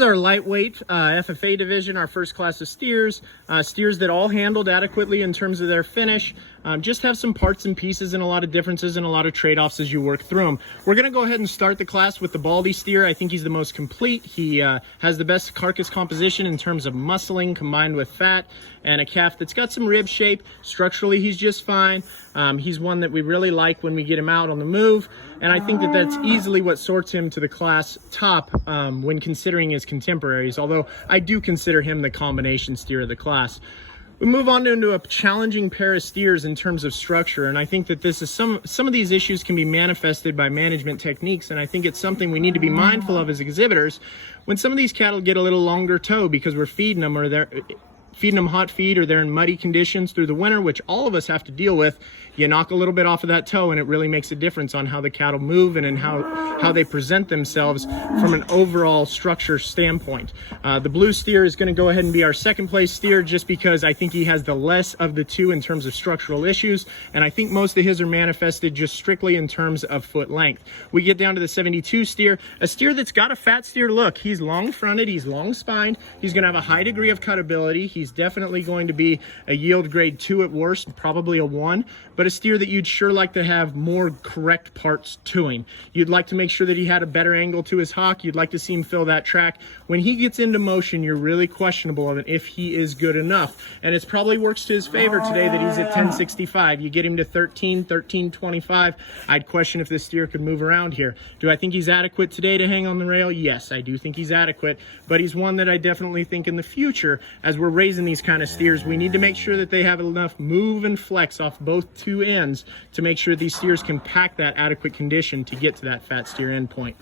Our lightweight FFA division, our first class of steers, steers that all handled adequately in terms of their finish, just have some parts and pieces and a lot of differences and a lot of trade-offs as you work through them. We're going to go ahead and start the class with the Baldy Steer. I think he's the most complete. He has the best carcass composition in terms of muscling combined with fat, and a calf that's got some rib shape. Structurally, he's just fine. He's one that we really like when we get him out on the move, and I think that that's easily what sorts him to the class top when considering his contemporaries, although I do consider him the combination steer of the class. We move on into a challenging pair of steers in terms of structure, and I think that this is some of these issues can be manifested by management techniques, and I think it's something we need to be mindful of as exhibitors when some of these cattle get a little longer toe because we're feeding them, or they're feeding them hot feed, or they're in muddy conditions through the winter, which all of us have to deal with. You knock a little bit off of that toe and it really makes a difference on how the cattle move and in how they present themselves from an overall structure standpoint. The blue steer is going to go ahead and be our second place steer just because I think he has the less of the two in terms of structural issues, and I think most of his are manifested just strictly in terms of foot length. We get down to the 72 steer, a steer that's got a fat steer look. He's long fronted, he's long spined, he's going to have a high degree of cutability. He's definitely going to be a yield grade 2 at worst, probably a 1, but a steer that you'd sure like to have more correct parts to him. You'd like to make sure that he had a better angle to his hock. You'd like to see him fill that track. When he gets into motion, you're really questionable of it if he is good enough, and it probably works to his favor today that he's at 1065. You get him to 1325, I'd question if this steer could move around here. Do I think he's adequate today to hang on the rail? Yes, I do think he's adequate, but he's one that I definitely think in the future, as we're raising these kind of steers, we need to make sure that they have enough move and flex off both two ends to make sure these steers can pack that adequate condition to get to that fat steer endpoint.